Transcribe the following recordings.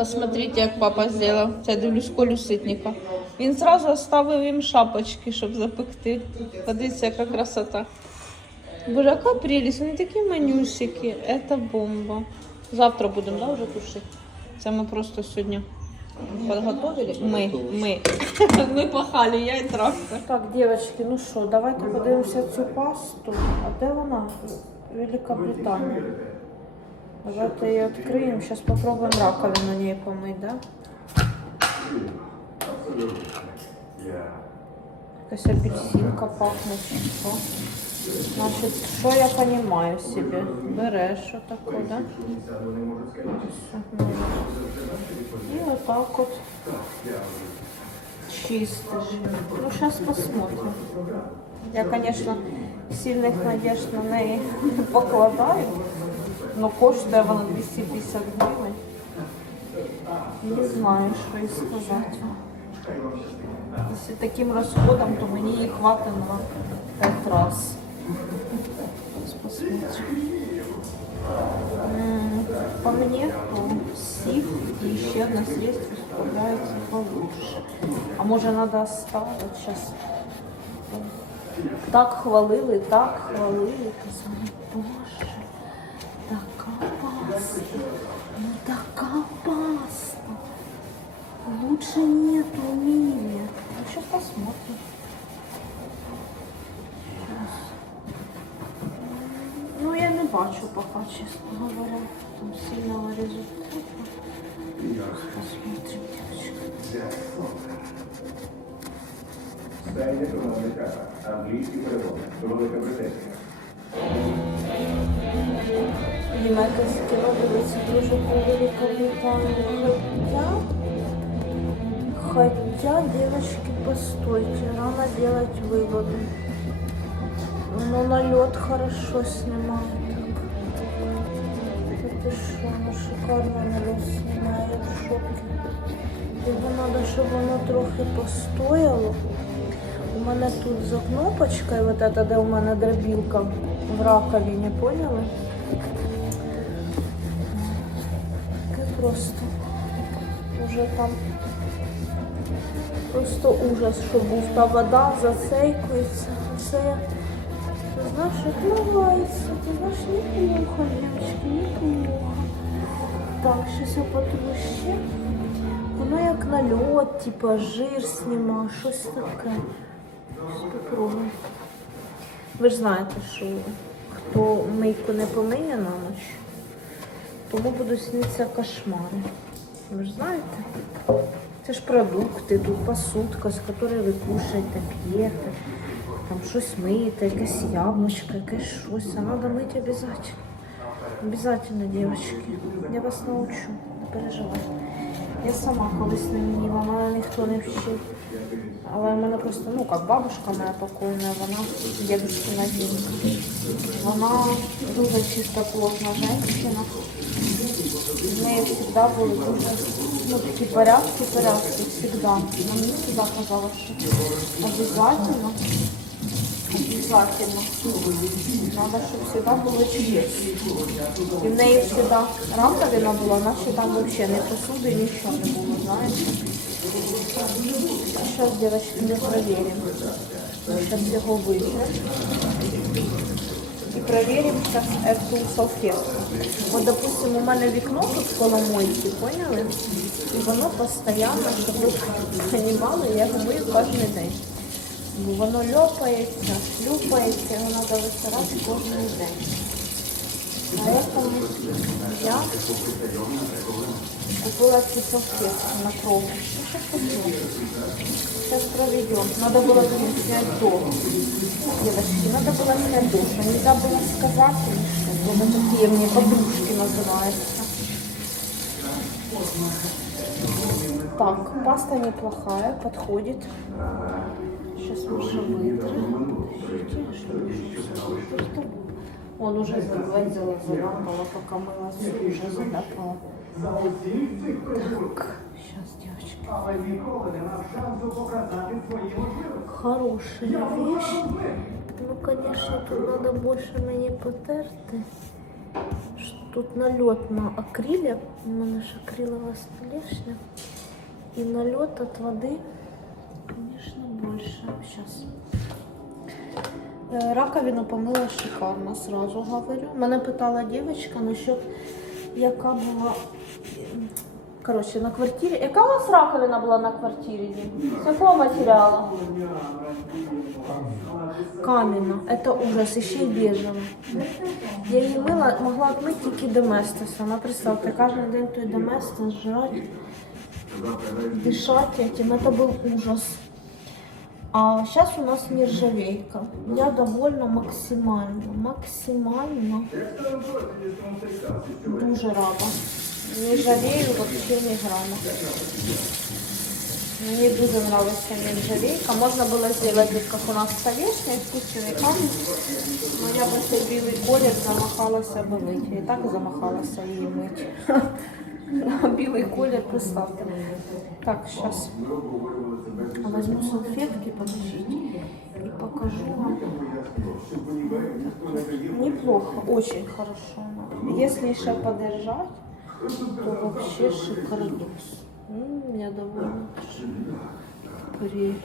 Посмотрите, як папа зробив. Це дивлюсь колю ситника. Він зразу оставив їм шапочки, щоб запекти. Подивіться, яка красота. Боже, яка прелість, вони такі манюсики. Це бомба. Завтра будемо да, вже тушити. Це ми просто сьогодні підготовили. Ми, ми. Ми пахали, я і трактор. Так, девочки, ну що, давайте подивимося цю пасту. А де вона? Велика Британія. Давайте її відкриємо. Зараз попробуємо раковину на ній помити, да? Якась апельсинка пахне. чи Що? Значить, що я розумію собі? Береш отаку, да? Все, І отак от чистишь. Ну, сейчас посмотрим. Я, конечно, сильных надежд на неї не покладаю, но коштує вона 250 гривень. Не знаю, що і сказати. Якщо таким розходом, то мені її хватить на 5 раз. По мне, то сиф и еще одно средство справляется получше. А може надо оставить сейчас. Так хвалили, так хвалили. Казали, боже, така паста, ну така паста. Лучше нету в мире. Ну, сейчас посмотрим. Ну, я не бачу пока, чесно говоря, там сильного результату. Сейчас посмотрим, девочка. Англійський перевод, Велика Британія. Знімайтесь кіно, дивиться дуже велика Британія. Хотя, хотя, девочки, постойте, рано делать выводы. Но налет хорошо снимает. Это что, ну шикарно налет снимает, я в шоке. Його надо, щоб воно трохи постояло. У мене тут за кнопочкою, вот это, де у мене дробілка в раковині, поняли? Просто уже там просто ужас, що був та вода засейкується. Я ти знаєш, як ливається. Ти знаєш, неплохо, дівчатки, неплохо. Так, щось я потру. Воно як нальот, типа жир сніма, щось таке. Щось попробуємо. Ви ж знаєте, що хто мийку не помиє на ніч, тому будуть снитися кошмари. Ви ж знаєте? Це ж продукти, тут посудка, з якої ви кушаєте, п'єте, там щось миєте, якесь яблучко, якесь щось. А треба мити обов'язково. Обязательно, девочки. Я вас научу, не переживайте. Я сама колись не вміла, мене ніхто не вчив. Але в мене просто, ну, як бабушка моя покойна, вона дедушкина жінка. Вона дуже чистоплотна жінка. В неї завжди були дуже ну, такі порядки, порядки, завжди. Мені завжди казала, що обов'язково Обязательно. Надо, чтобы всегда было чудесно. И в неї всегда раковина була, вона ще там вообще не посуди, нічого не було, знаєте. Сейчас, девочки, мы проверим. Сейчас його вийде. І проверим сейчас эту салфетку. Вот, допустим, у мене вікно тут коло мойки, поняли? І воно постійно, щоб ви розуміли, я його мию кожен день. Бо воно льопається, шлюпається, його треба витирати кожен день. Поэтому я купила ці салфетки на пробу. Ну, сейчас посмотрим. Сейчас проведем. Надо было блин, снять до. Девочки, надо было снять до. Что нельзя было сказать, или что? Вот такие мне подружки называются. Так, паста неплохая, подходит. Сейчас Маша вытрем. Он уже загладила, заляпала, пока мыла все, уже заляпала. Так, сейчас, девочки. Хорошая вещь. Ну, конечно, тут надо больше мне потерти. Ш- тут нальот на акрилі. У мене ж акрилова столешня. І нальот від води, звісно, більше. Зараз. Е, Раковину помила шикарно, сразу говорю. Мене питала дівчинка насчет, яка була. м, Коротше, на квартирі. Яка у вас раковина була на квартирі? Дім? З якого матеріалу? Каменна. Это ужас, ще й бежева. Я її мила, могла отмити тільки доместос. Вона представте, кожен день той доместос жрать, дышать этим. Это был ужас. А сейчас у нас нержавейка. Я довольна максимально. Максимально. Дуже рада. Не жалею вообще ни грамма. Мне дуже нравится нержавейка. Можно было сделать, вот как у нас столешня, искусственный камень. Но я бы цей білий колір замахалася би мити. І так замахалася її мити. Білий колір. Так, сейчас возьму салфетки, подождите, и покажу вам. Неплохо, очень хорошо. Если еще подержать, то вообще шикардос. М, Я довольна. Прелесть.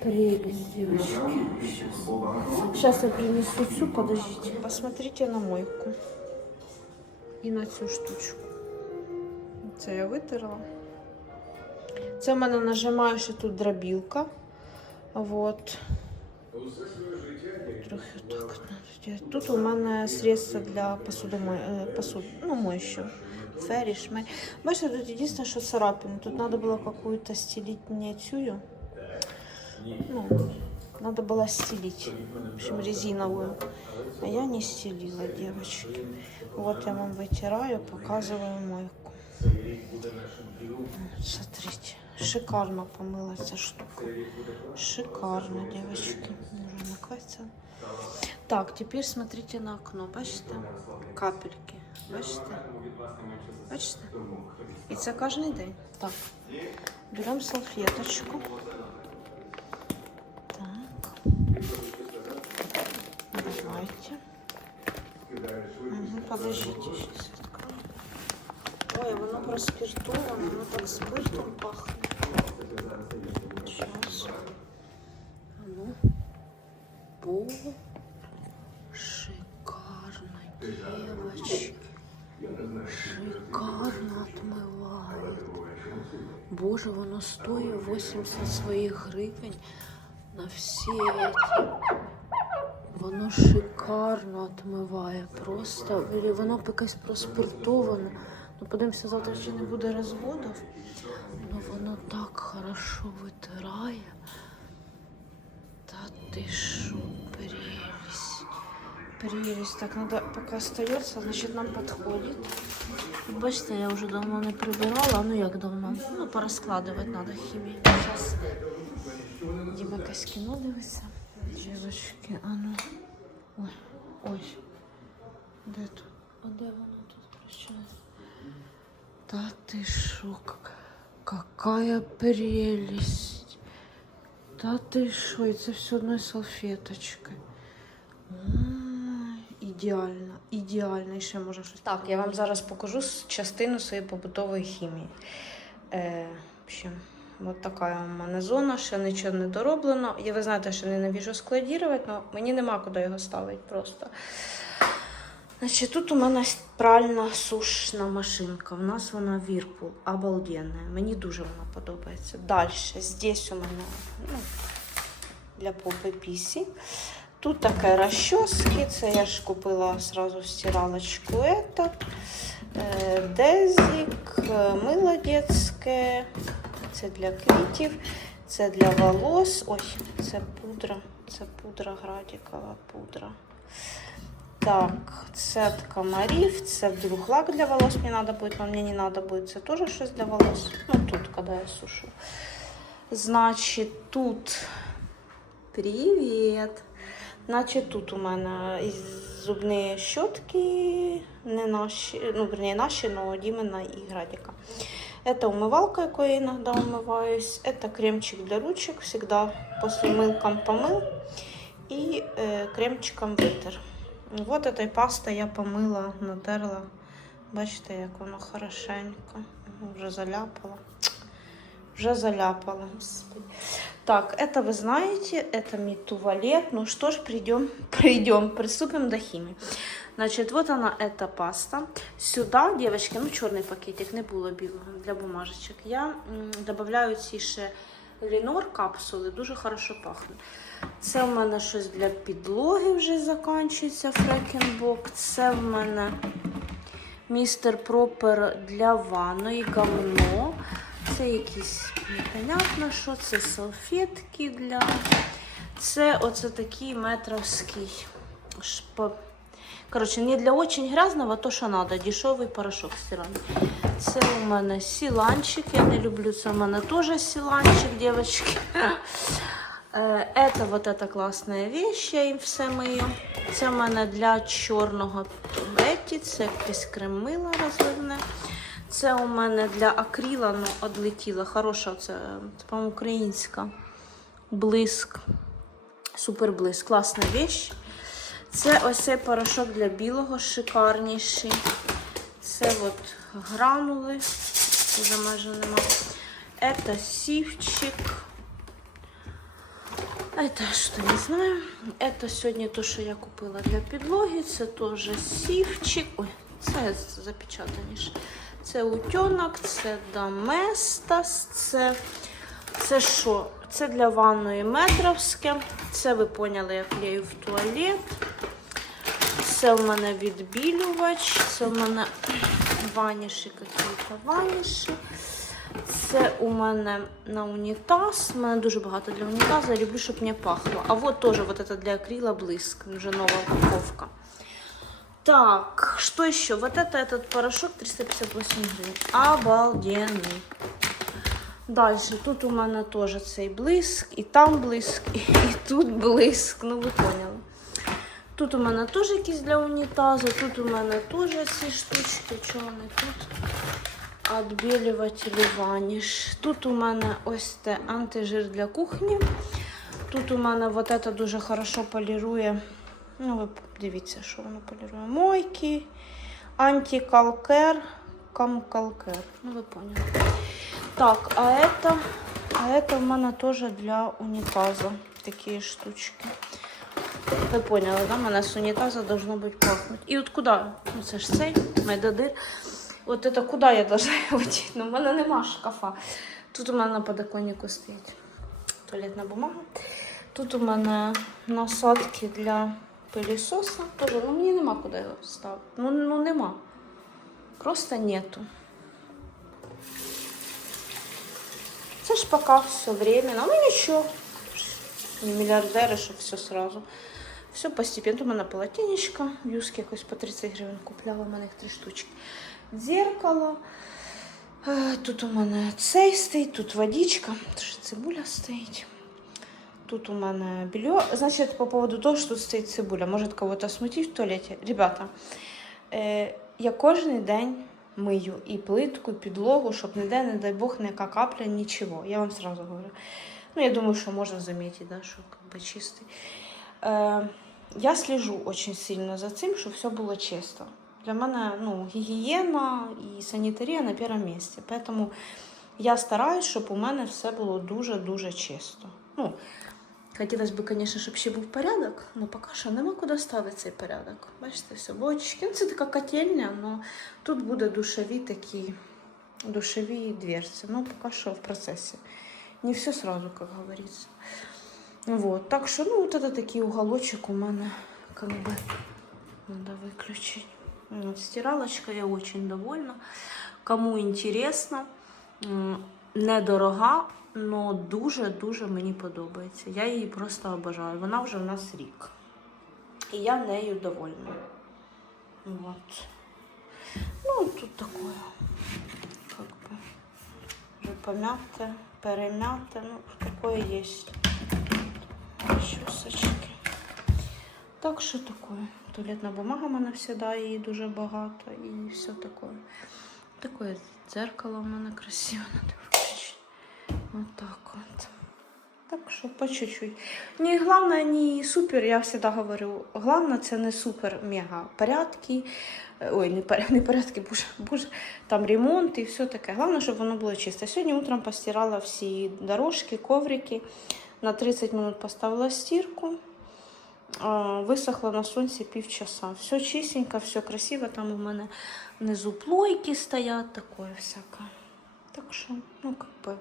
Прелесть, девочки. Сейчас. Сейчас я принесу всю, подождите. Посмотрите на мойку. І на цю штучку. Це я витерла. Це в мене нажимаю, що тут дробілка. Вот. Трохи так. Тут у мене средства для посудомой... е, посуд... ну, моющего. Ферриш, мель. Бачите, тут единственное, що царапина. Тут было какую-то стелить не. Ну, надо было стелить. В общем, резиновую. А я не стелила, девочки. Вот я вам вытираю, показываю мойку. Смотрите, шикарно помыла эта штука. Шикарно, девочки. Накатится. Так, теперь смотрите на окно. Бачите? Капельки. Бачите? Бачите? І це кожен день. Так. Беремо салфеточку. Так. Давайте. Угу, подождите, сейчас открою. Ой, воно проспиртовано, воно так спиртом пахне. Сейчас. Ну. Бо. Шикарно, девочки. Шикарно отмиває. Боже, воно стоїть 80 своїх гривень на всі ці. Воно шикарно отмиває. Просто воно якесь проспиртоване. Ну, подивимося, завтра чи не буде розводів. Ну воно так хорошо витирає. Та ти що, прелесть. Прелесть. Так, надо, пока остается, значит, нам подходит. От Бачите, я вже давно не прибирала. Ну як давно? Ну, порозкладувати треба хімію. Зараз Діма якесь кіно дивиться. Дівочки, а ну. Ой, ой. Де тут? А де воно тут прощає? Та ти шо, какая прелесть. Та ти що, і це все одною салфеточкою. Ідеально, ідеально. І ще може щось. Так, я вам зараз покажу частину своєї побутової хімії. Е, в общем, от така у мене зона, ще нічого не дороблено. Я ви знаєте, що ненавіжу складірувати, але мені нема куди його ставити просто. Значить, тут у мене пральна сушна машинка. У нас вона Whirlpool, обалденна. Мені дуже вона подобається. Далі, здесь у мене ну, для попи пісі. Тут таке розчоски. Це я ж купила сразу стиралочку этот. Е, Дезік, е, мило детське. Це для квітів, це для волос. Ой, це пудра. Це пудра, градікова пудра. Так, це от комарів, це вдруг лак для волос мне надо будет, но мне не надо будет. Це тоже щось для волос. Ну, тут, когда я сушу. Значить, тут привіт. Значить, тут у мене зубні щотки, не наші, ну, вернее, наші, но Дімена і Градіка. Это умывалка, я иногда умываюсь. Это кремчик для ручек. Всегда после мылком помыл. И э, кремчиком вытер. Вот этой пастой я помила, натерла. Бачите, як воно хорошенько. Вже заляпала. Вже заляпала. Так, это вы знаете, это мій туалет. Ну что ж, придем, придем, приступим до химии. Значит, вот она, эта паста. Сюда, девочки, ну черный пакетик, не було білого для бумажечок. Я добавляю ці ще Лінор капсули, дуже хорошо пахне. Це в мене щось для підлоги вже закінчується фрекенбок. Це в мене містер Пропер для ванної, гамно. Це якісь непонятно, що це салфетки для. Це оце такий метровський шпа. Коротше, не для очень грязного, то що треба, дешевий порошок стиральний. Це у мене сіланчик, я не люблю, це у мене теж сіланчик, дівчатки. Е, Это вот эта класна вещь, я їм все мию. Це в мене для чорного туалеті, це крем мило розливне. Це у мене для акрила, ну, одлетіла. Хороша, це, це по-моєму, українська. Блиск. Супер блиск. Класна вещь. Це ось цей порошок для білого, шикарніший. Це от гранули, вже майже нема. Это сівчик. Это что, не знаю. Это сьогодні то, що я купила для підлоги. Це теж сівчик. Ой, це запечатаніше. Це утенок, це доместос, це, це що? Це для ванної метровське. Це ви поняли, як я в туалет. Це в мене відбілювач, це в мене ваніші, якісь ваніші. Це у мене на унітаз. У мене дуже багато для унітазу. Я люблю, щоб не пахло. А вот теж вот это для акрила блиск. Вже нова упаковка. Так, что еще? Вот это этот порошок 358 гривен. Обалденный. Дальше, тут у мене теж цей блиск, і там блиск, і, і тут блиск. Ну, ви поняли. Тут у мене теж якісь для унітазу, тут у мене теж ці штучки, чого вони тут? Отбілювателі ваніш. Тут у мене ось те антижир для кухні. Тут у мене вот это дуже хорошо полірує. Ну, ви дивіться, що воно полірує. Мойки, антикалкер, камкалкер. Ну, ви поняли. Так, а это, а это в мене теж для унітазу. Такі штучки. Ви поняли, да? У мене з унітаза должно бути пахнуть. І от куди? Ну це ж цей медодир. От это куди я должна його діти? Ну, в мене нема шкафа. Тут у мене на подоконнику стоїть туалетна бумага. Тут у мене насадки для пилісоса. Тоже, ну мені нема куди його ставити. Ну, ну нема. Просто нету. Це ж пока все временно. Ну нічого. Не мільярдери, щоб все сразу. Все постепенно. У мене полотенечко. Юски якось по 30 гривень купляла, у мене їх три штучки. Дзеркало. Е, Тут у мене цей стоїть, тут водичка, ще цибуля стоїть. Тут у мене белье. Значит, по поводу того, что тут стоит цибуля, может кого-то смутить в туалете. Ребята, е, я кожен день мию і плитку, і підлогу, щоб ніде, не дай Бог, ніяка капля, нічого. Я вам сразу говорю. Ну, я думаю, что можно заметить, да, что как бы чистый. Е, я слежу очень сильно за цим, щоб все було чисто. Для мене ну, гігієна і санітарія на першому місці. Тому я стараюсь, щоб у мене все було дуже-дуже чисто. Ну, хотілося б, звісно, щоб ще був порядок, але поки що нема куди ставити цей порядок. Бачите, все, бочки. Ну, це така котельня, але тут буде душові такі душові дверці. Ну, поки що в процесі. Не все сразу, как говорится. Вот, так что, ну, вот это такие уголочек у меня, как бы, надо выключить. Вот, стиралочка, я очень довольна. Кому интересно, м, недорога, но дуже-дуже мені подобається. Я її просто обожаю. Вона вже у нас рік. І я нею довольна. Вот. Ну, тут такое, как бы, уже помятое, перемятое, ну, такое есть. Щосочки. Так що таке? Туалетна бумага в мене завжди її дуже багато і все таке. Таке дзеркало в мене красиве. От так от. Так що по чуть-чуть. Не главное не супер, я всегда говорю, главное це не супер мега порядки. Ой, не, порядки, боже, боже, там ремонт і все таке. Головне, щоб воно було чисто. Сьогодні утром постирала всі дорожки, коврики. На 30 минут поставила стирку. А, Висохло на сонці півчаса. Все чистенько, все красиво. Там у мене внизу плойки стоять, такое всяке. Так що, ну, как би.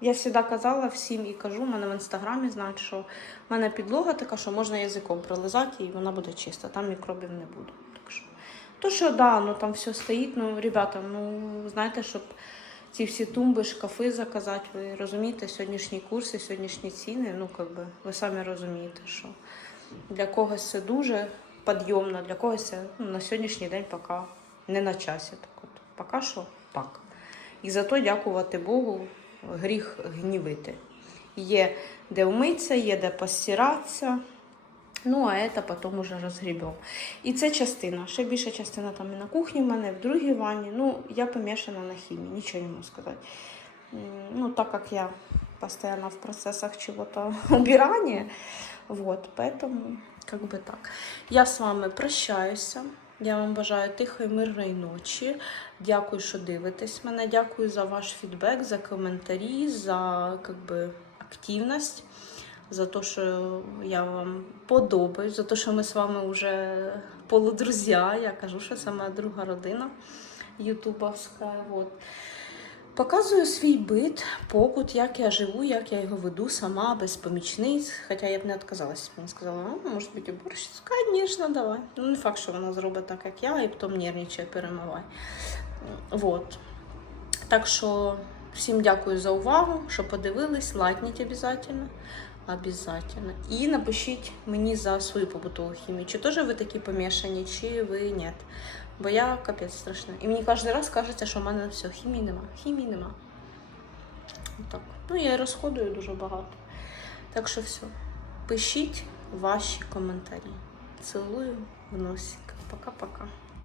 Я завжди казала всім і кажу, в мене в інстаграмі знають, що в мене підлога така, що можна язиком прилизати, і вона буде чиста, там мікробів не буде. Так що. То, що да, ну там все стоїть, ну, ребята, ну знаєте, щоб ці всі тумби, шкафи заказати, ви розумієте, сьогоднішні курси, сьогоднішні ціни, ну как би, ви самі розумієте, що для когось це дуже підйомно, для когось це ну, на сьогоднішній день поки не на часі. Так от, поки що так. І зато дякувати Богу, гріх гнівити. Є де вмитися, є де постиратися. Ну, а це потім уже розгрібемо. І це частина. Ще більша частина там і на кухні в мене, в другій ванні. Ну, я помішана на хімії, нічого не можу сказати. Ну, так як я постоянно в процессах чего-то убирания, вот, поэтому как бы так. Я з вами прощаюся. Я вам бажаю тихої, мирної ночі. Дякую, що дивитесь мене. Дякую за ваш фідбек, за коментарі, за как би, активність, за те, що я вам подобаюсь, за те, що ми з вами вже полудрузі. Я кажу, що це моя друга родина ютубовська. Показую свій бит, побут, як я живу, як я його веду сама, без помічниць. Хоча я б не відказалася. Вона сказала, ну, може бути уборщиця. Звісно, давай. Ну, не факт, що вона зробить так, як я, і потім нервничає, перемивай. Вот. Так що всім дякую за увагу, що подивились. Лайкніть обов'язково. Обязательно. І напишіть мені за свою побутову хімію. Чи теж ви такі помішані, чи ви ні. Бо я капець страшна. І мені кожен раз кажеться, що в мене все, хімії нема. Хімії нема. Так. Ну, я і розходую дуже багато. Так що все. Пишіть ваші коментарі. Цілую в носик. Пока-пока.